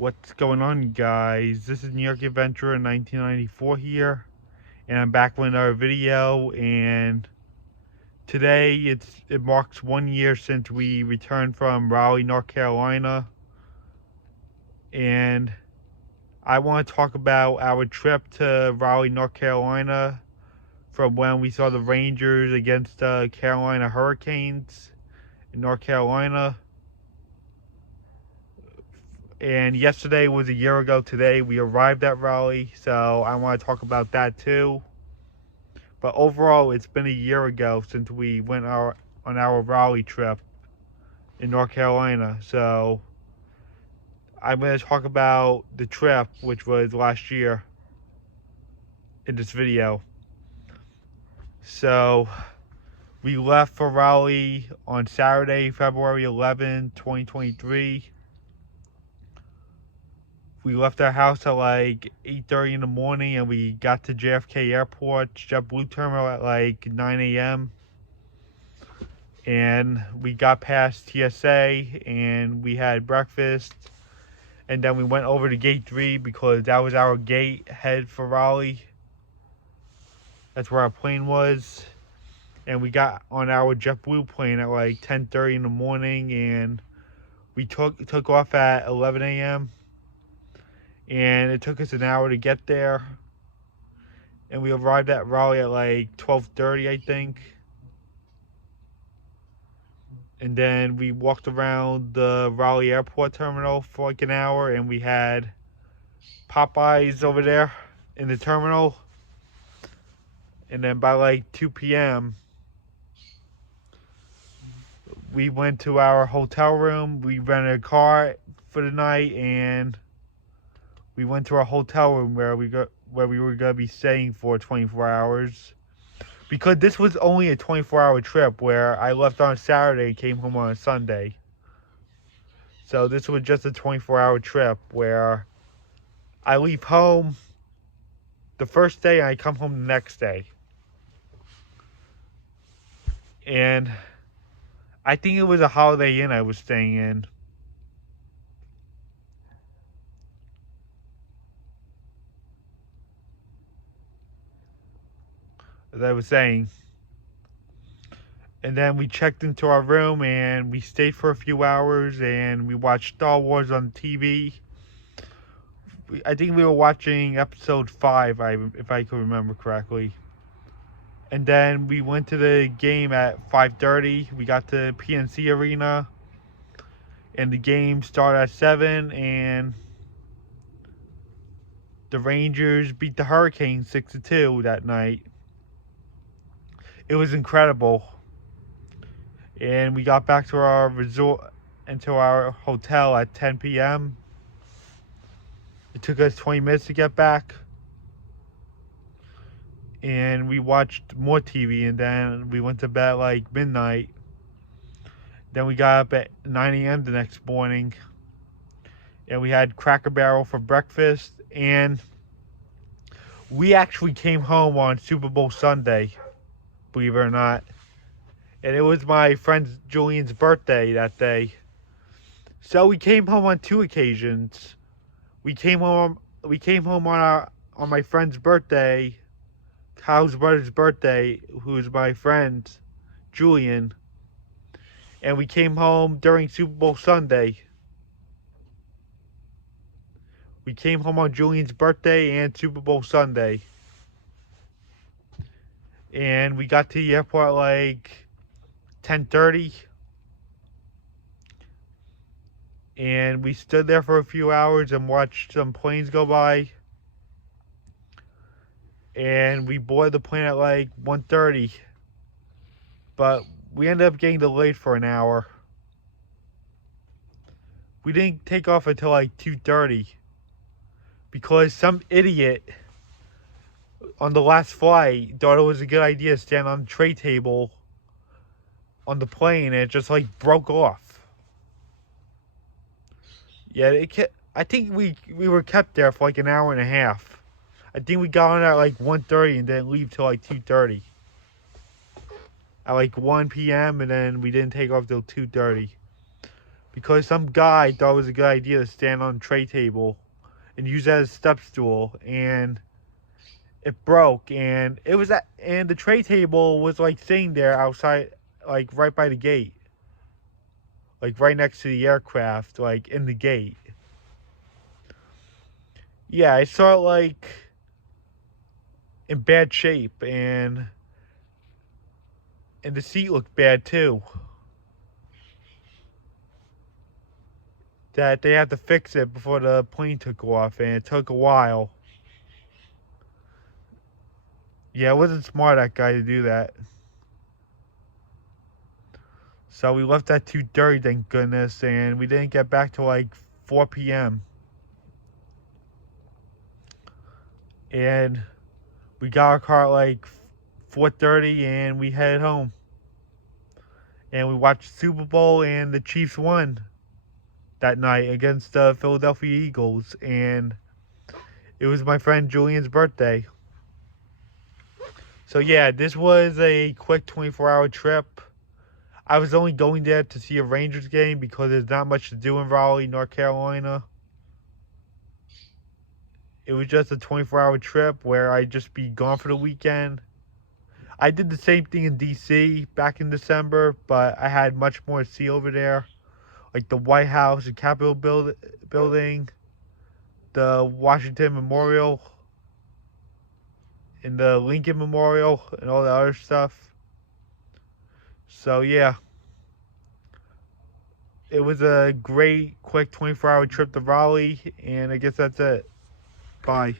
What's going on, guys? This is New York Adventurer 1994 here, and I'm back with another video. And today it marks 1 year since we returned from Raleigh, North Carolina, and I want to talk about our trip to Raleigh, North Carolina, from when we saw the Rangers against the Carolina Hurricanes in North Carolina. And yesterday was a year ago today. We arrived at Raleigh, so I want to talk about that too. But overall, it's been a year ago since we went on our Raleigh trip in North Carolina. So I'm going to talk about the trip, which was last year, in this video. So we left for Raleigh on Saturday, February 11, 2023. We left our house at like 8:30 in the morning, and we got to JFK Airport, JetBlue Terminal, at like 9 a.m. And we got past TSA, and we had breakfast. And then we went over to Gate 3 because that was our gate head for Raleigh. That's where our plane was. And we got on our JetBlue plane at like 10:30 in the morning, and we took off at 11 a.m. And it took us an hour to get there, and we arrived at Raleigh at like 12:30, I think. And then we walked around the Raleigh Airport terminal for like an hour, and we had Popeyes over there in the terminal. And then by like 2 p.m. we went to our hotel room. We rented a car for the night, and we went to our hotel room where we were gonna be staying for 24 hours, because this was only a 24-hour trip where I left on a Saturday and came home on a Sunday. So this was just a 24-hour trip where I leave home the first day and I come home the next day. And I think it was a Holiday Inn I was staying in. As I was saying. And then we checked into our room, and we stayed for a few hours, and we watched Star Wars on TV. I think we were watching episode 5, if I could remember correctly. And then we went to the game at 5:30. We got to PNC Arena, and the game started at 7, and the Rangers beat the Hurricanes 6-2 that night. It was incredible. And we got back to our resort and to our hotel at 10 p.m. It took us 20 minutes to get back. And we watched more TV, and then we went to bed like midnight. Then we got up at 9 a.m. the next morning, and we had Cracker Barrel for breakfast. And we actually came home on Super Bowl Sunday, believe it or not. And it was my friend Julian's birthday that day. So we came home on 2 occasions. We came home on my friend's birthday, Kyle's brother's birthday, who is my friend Julian. And we came home during Super Bowl Sunday. We came home on Julian's birthday and Super Bowl Sunday. And we got to the airport at like 10:30. And we stood there for a few hours and watched some planes go by. And we boarded the plane at like 1:30. But we ended up getting delayed for an hour. We didn't take off until like 2:30. Because some idiot on the last flight thought it was a good idea to stand on the tray table on the plane, and it just like broke off. Yeah, I think we were kept there for like an hour and a half. I think we got on at like 1:30 and didn't leave till like 2:30. At like 1 p.m. and then we didn't take off till 2:30. because some guy thought it was a good idea to stand on a tray table and use that as a step stool, and it broke, and the tray table was like sitting there outside, like right by the gate, like right next to the aircraft, like in the gate. Yeah, I saw it like in bad shape, and the seat looked bad too. That they had to fix it before the plane took off, and it took a while. Yeah, it wasn't smart of that guy to do that. So we left at 2:30, thank goodness, and we didn't get back till like 4 p.m. And we got our car at like 4:30, and we headed home. And we watched Super Bowl, and the Chiefs won that night against the Philadelphia Eagles, and it was my friend Julian's birthday. So yeah, this was a quick 24-hour trip. I was only going there to see a Rangers game because there's not much to do in Raleigh, North Carolina. It was just a 24-hour trip where I'd just be gone for the weekend. I did the same thing in DC back in December, but I had much more to see over there. Like the White House, the Capitol building, the Washington Memorial, and the Lincoln Memorial, and all the other stuff. So yeah, it was a great, quick 24-hour trip to Raleigh, and I guess that's it. Bye.